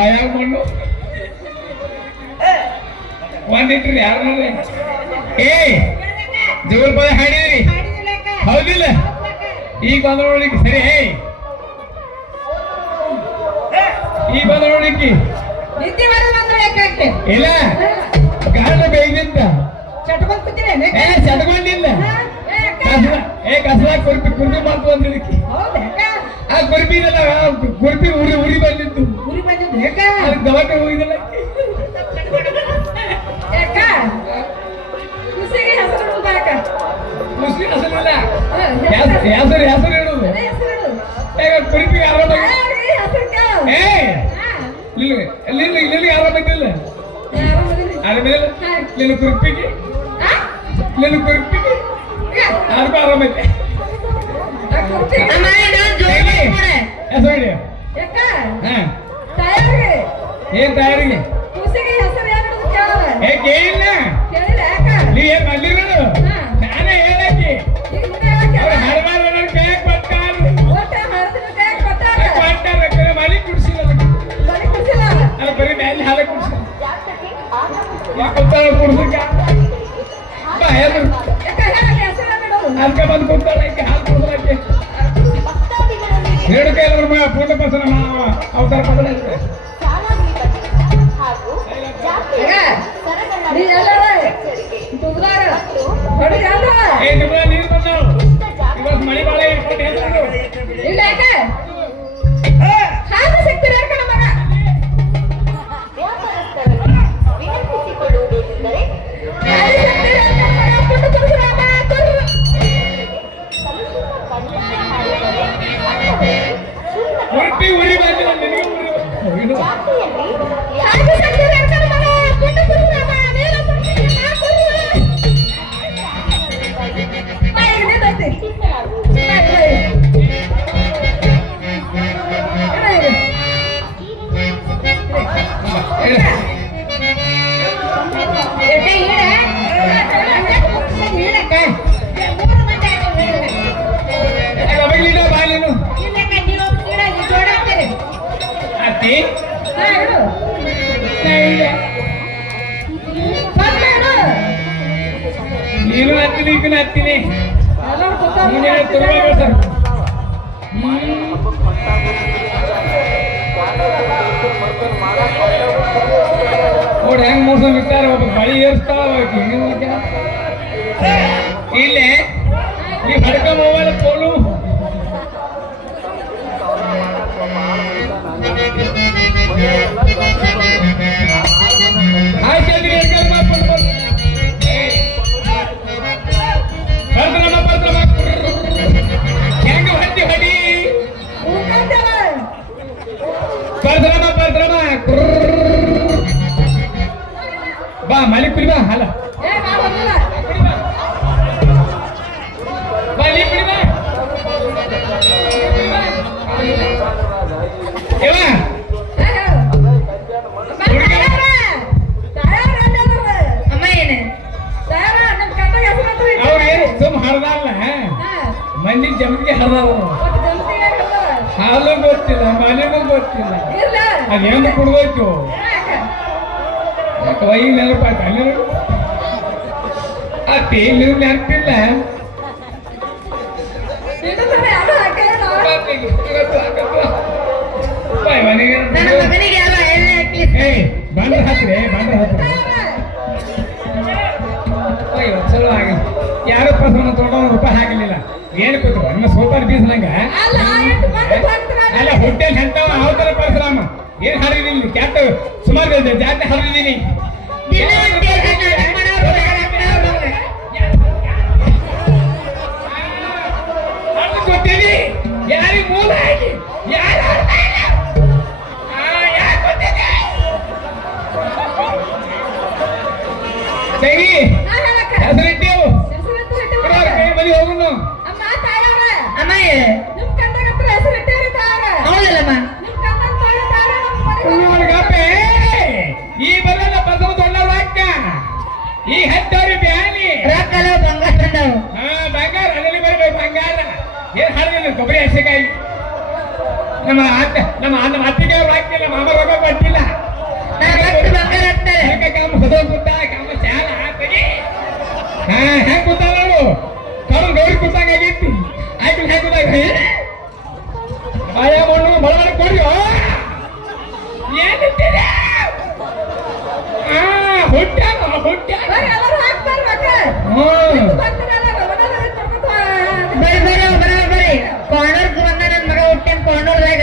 ಬಾಯಾಗ ಮಣ್ಣು ಒಂದಿಟ್ರಿ ಯಾರು ಏ ಜೋಲ್ ಬಾಯ್ ಹಾಡಿದ್ರಿ ಹೌದಿಲ್ಲ ಈಗ ಬಂದ ನೋಡ್ಲಿಕ್ಕೆ ಸರಿ ಈಗ ಬಂದ ನೋಡ್ಲಿಕ್ಕೆ ಇಲ್ಲ ಗಾಢ ಬೇಯ್ದಿಂತ ಚಟ್ಕೊಂಡಿಲ್ಲ ಕಸಲ ಕುರ್ಪಿ ಮಾಡ್ತು ಅಂದಿದ್ದಕ್ಕೆ ಆ ಕುರ್ಪಿದಲ್ಲ ಕುರ್ಪಿ ಉರಿ ಬಂದಿತ್ತು ಅದಕ್ಕೆ ದವಾಖಾನೆ ಹೋಗಿದಲ್ಲ ಮುಸ್ಲಿ ಹೆಸರಿಲ್ಲ ಹೆಸರು ಹೇಳುದು ಕುರ್ಪಿ ಆರಾಮಾಗಿ ಆರಾಮಾಗಿಲ್ಲ ಆರಾಮಿಲ್ಲ ನಿನ್ನ ಕುರ್ಪಿಗೆ ಯಾರಿಗೂ ಆರಾಮೈತೆ ಏನ್ ತಯಾರಿಗೆ ಕೇಳಿಲ್ಲ ನೀ ಏನ್ ಬಂದಿರ ನಾನೇ ಹೇಳಕ್ಕೆ ಮನೆ ಕುಡಿಸಿಲ್ಲ ಬರೀ ಮೇಲೆ ಹಾಲ ಕುಡಿಸಿಲ್ಲ ಕುಡ್ಸಕ್ಕೆ ಅದಕ್ಕೆ ಬಂದು ಕೊಡ್ತಾಳೆ ಹಾಲು ಕೊಡ್ತಾಳೆ ಎರಡು ಕೈ ಪೂರ್ಣ ಪಸನ ಅವತಾರ ಪದ ನೀರು ಬಂದವು ಇವತ್ತು ಮಳೆ ಬಾಳೆ ಇಲ್ಲ ಉರಿ ಬಂದಿಲ್ಲ ನಿನಗೆ ನೀನು ಹತ್ತೀನಿ ಈಗ ಹತ್ತೀನಿ ನೋಡಿ ಹೆಂಗ್ ಮೋಸ ಬಿಡ್ತಾರೆ ಒಬ್ಬ ಬಳಿ ಏರ್ಸ್ತಾವ ಇಲ್ಲೇ ಈ ಹಡ್ಕ ಮೊಬೈಲ್ ಫೋನು ಬಾ ಮಾಲಿಕ್ ಕುಡಿ ಬಾ ಹಾಲ ಸುಮ್ ಹರಿದಲ್ಲ ಮಂದಿ ಜಮಕ್ಕೆ ಹರಿದವ ಹಾಲು ಗೊತ್ತಿಲ್ಲ ಮನೆಗೂ ಗೊತ್ತಿಲ್ಲ ಅದೇನು ಕುಡ್ಬೇಕು ವೈ ನೆನಪಾಯ್ತ ಆ ತೇಲ್ ನೆನಪಿಲ್ಲ ಬಂದ್ರ ಹತ್ರಿ ಚಲೋ ಆಗಿ ಯಾರು ಪ್ರಸನ್ನ ₹1 ಹಾಕಲಿಲ್ಲ ಏನು ಕೂತು ನಿಮ್ಮ ಸೋಪಾನ ಬೀಸಲಂಗ ಅಲ್ಲ ಹೊಟ್ಟೆಲ್ ಹೆಂತವ ಅವತರ ಪರಶುರಾಮ ಏನ್ ಹರಿದೀನಿ ಕ್ಯಾಟ ಸುಮಾರು ಜಾತಿ ಹರಿದೀನಿ ಕೊಟ್ಟಿನಿ ಯಾರಿಗೆ ಮೂಲ ಆಗಿ ಯಾರು ತಂಗಿ ಹೆಸರಿಟ್ಟೇವು ಬಲಿ ಹೋಗುನು ಈ ಬರಲ್ಲ ಬಸವ ದೊಡ್ಡಕ್ಕ ಈ ಹತ್ತವ್ರಿ ಬ್ಯಾನಿ ಬಂಗಾರ ಅದಲ್ಲಿ ಬರ್ಬೇಕು ಬಂಗಾರ ಏನ್ ಹಾಡಿಲ್ಲ ಕೊಬ್ಬರಿ ಹಸಿಕಾಯಿ ನಮ್ಮ ಅತ್ತಿಗೆ ಅವ್ರು ಹಾಕ್ತಿಲ್ಲ ಮಾಮ ರೊಕ್ಕ ಕೊಟ್ಟಿಲ್ಲ ಬಂಗಾರ ಹಾಕ್ತಾರೆ ಕಾಮ ಹೊಸ ಕೂತ ಕಾಮ ಚಾಲ ತೆಗಿ ಹೆಂಗ್ ಕೂತಾವ ನೋಡು ಕರು ಗೌರಿ ಕೂತಂಗ ಆಗೈತಿ ಆಯ್ತು ಹೆಂಗ್ ಕೂತಾಗ ಆಯಾ ಮಣ್ಣು ಬಳ ಕೊಡ್ರಿ ಏನಿಟ್ಟಿದೆ ಎಲ್ಲರೂ ಹಾಕ್ತಾರೆ ಬರ್ರಿ ಕಾರ್ನರ್ ಬಂದ ನನ್ ಮಗ ಹುಟ್ಟೇನ್ ಕಾರ್ನರ್ದಾಗ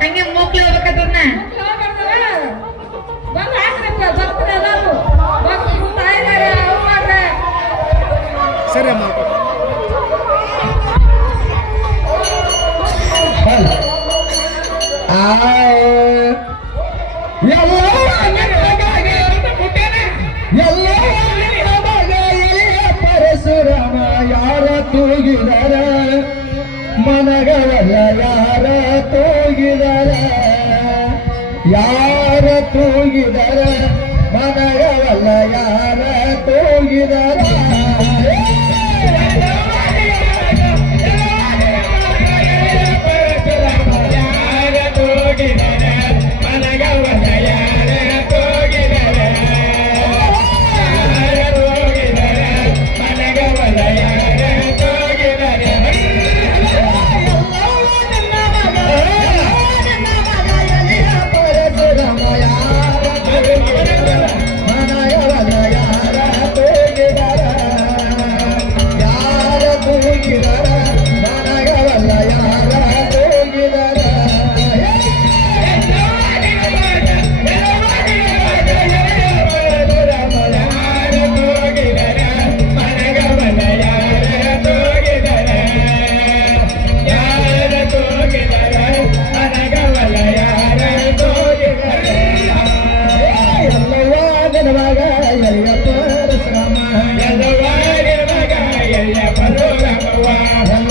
ಹಂಗೆ ಮೂಕ್ಲಿ ಹೋಗ್ಬೇಕನ್ನ ಸರಿ ಅಮ್ಮ ಪರಶುರಾಮ ಯಾರ ತೂಗಿದರ ಮನಗವಲ್ಲ ಯಾರ ತೂಗಿದರ ಯಾರ ತೂಗಿದರ ಮನಗವಲ್ಲ ಯಾರ ತೂಗಿದರ ಪರಶುರಾಮ